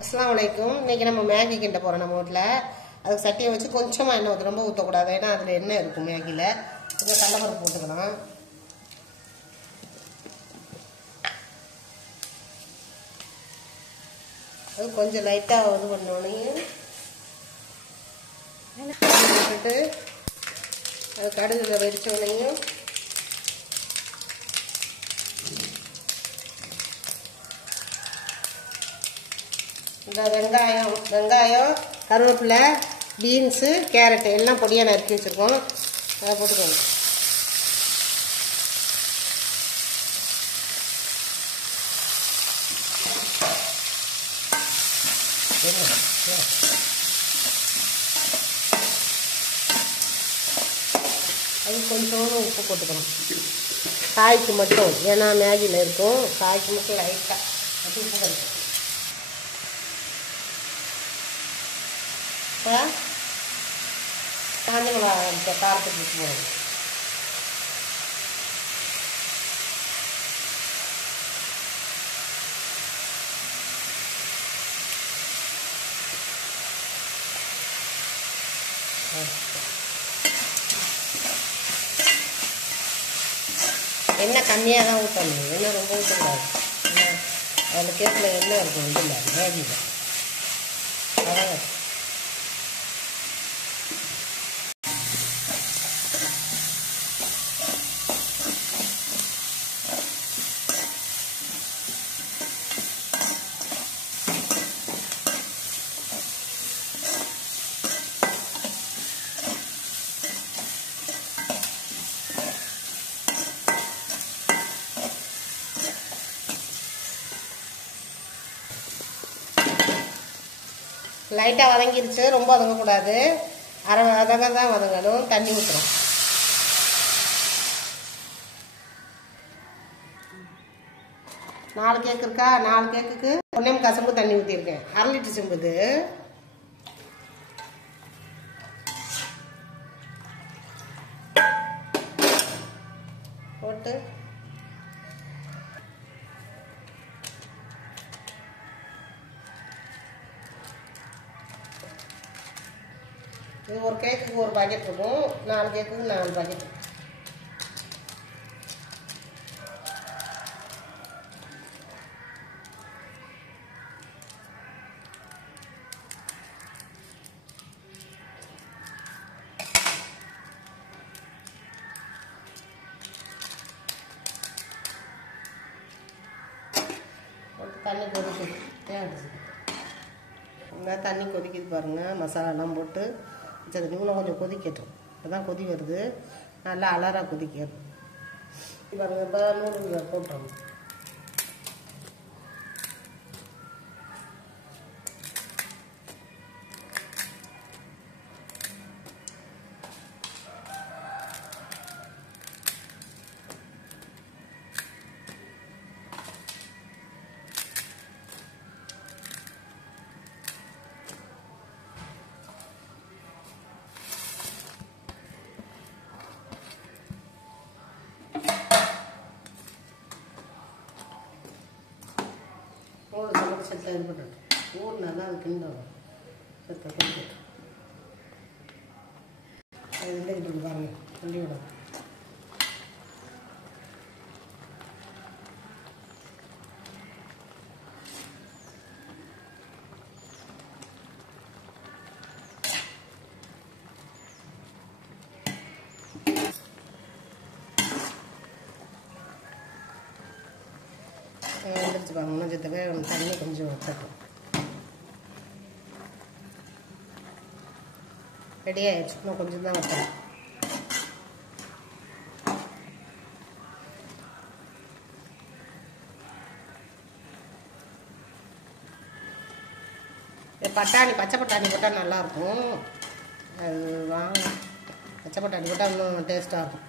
அஸ்ஸலாமு அலைக்கும். இன்னைக்கு நம்ம மேகி கிண்ட போகிறோம் நம்ம வீட்டில். அதுக்கு சட்டியை வச்சு கொஞ்சமாக எண்ணெய் ஊற்ற, ரொம்ப ஊற்றக்கூடாது. ஏன்னா அதில் எண்ணெய் இருக்கும் மேகியில். கொஞ்சம் கடலைப்பருப்பு போட்டுக்கலாம். அது கொஞ்சம் லைட்டாக இது பண்ணோன்னே போட்டுட்டு அது கடுகுல வெடிச்சோடனையும் இந்த வெங்காயம் கருவேப்பிலை பீன்ஸு கேரட்டு எல்லாம் பொடியாக நறுக்கி வச்சுருக்கோம். அதை போட்டுக்கோங்க. அது கொஞ்சம் உப்பு போட்டுக்கணும் காய்க்கு மட்டும். ஏன்னா மேகியில் இருக்கும், காய்க்கு மட்டும் லைட்டாக அது உப்பு கிடைக்கும். இப்போ காஞ்ச மிளகா காரத்துக்கு போகணும். எண்ணெய் கம்மியாக தான் ஊற்றணும், எண்ணெய் ரொம்ப ஊற்றக்கூடாது. அதில் கேக்கில் எண்ணெய் இருக்கும், இதில் மேகியில். அதான் லைட்டாக வதங்கிருச்சு, ரொம்ப வதங்கக்கூடாது. அரை வதங்க தான் வதங்கணும். தண்ணி ஊற்றுறோம். நாலு கேக்கு இருக்கா, 4 கேக்குக்கு 1.25 செம்பு தண்ணி ஊற்றிருக்கேன். 1/2 லிட்டர் செம்பு இது. போட்டு இது ஒரு கேக்குக்கு 1 பாக்கெட் இருக்கும், 4 கேக்குக்கு 4 பாக்கெட். தண்ணி கொதிக்குது, தண்ணி கொதிக்குது பாருங்கள். மசாலாலாம் போட்டு சரி இன்னும் கொஞ்சம் கொதிக்கட்டும். இப்போ தான் கொதி வருது, நல்லா அலராக கொதிக்கணும். பாருங்கள், இப்போ நூடுல்களை போட்டுறோம். ஊர் சமைச்சு செட்டில் இது பண்ணட்டும். ஊர் நல்லா அது கிண்டும் செத்த கொதிக்கட்டும். அது இல்லைக்கிட்டு பாருங்கள், கிண்டி விடும். வந்துருச்சு பாருங்க. கொஞ்சத்துக்கு தண்ணி கொஞ்சம் ஊற்றட்டும். ரெடி ஆயிடுச்சு. இன்னும் கொஞ்சம் தான் வைக்கணும். பட்டாணி, பச்சை பட்டாணி போட்டால் நல்லாயிருக்கும். அது வாங்க, பச்சை பட்டாணி போட்டால் இன்னும் டேஸ்ட்டாக இருக்கும்.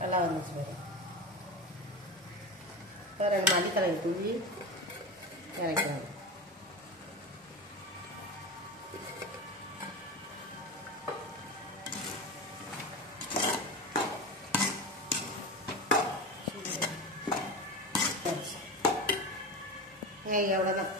நல்லா வந்துச்சு பாரு. இப்போ 2 மல்லித்தழை தூவி இறக்கலாம். அவ்வளோதான்.